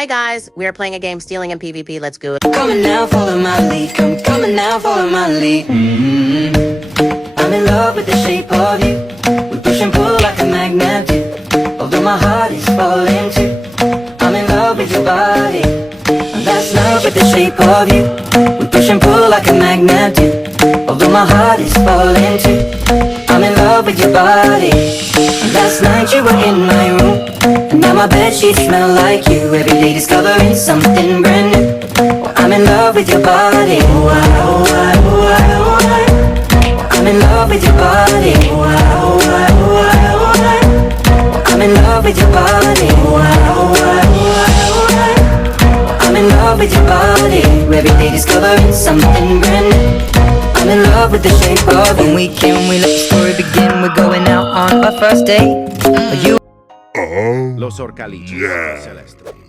Hi guys, we are playing a game Stealing in PvP. Let's go. Coming now, follow my lead. Coming now, follow my lead. I'm in love with the shape of you. We push and pull like a magnet do. Although my heart is falling too. I'm in love with your body. That's love with the shape of you. We push and pull like a magnet do. Although my heart is falling too. I'm in love with your body. Last night you were in my room, and now my bedsheets smell like you. Every day discovering something brand new. I'm in love with your body. I'm in love with your body. I'm in love with your body. I'm in love with your body. Every day discovering something brand new. I'm in love with the shape of you. When we can, we let the story begin. We're going out on our first date. You Los Orcalitos Celestes.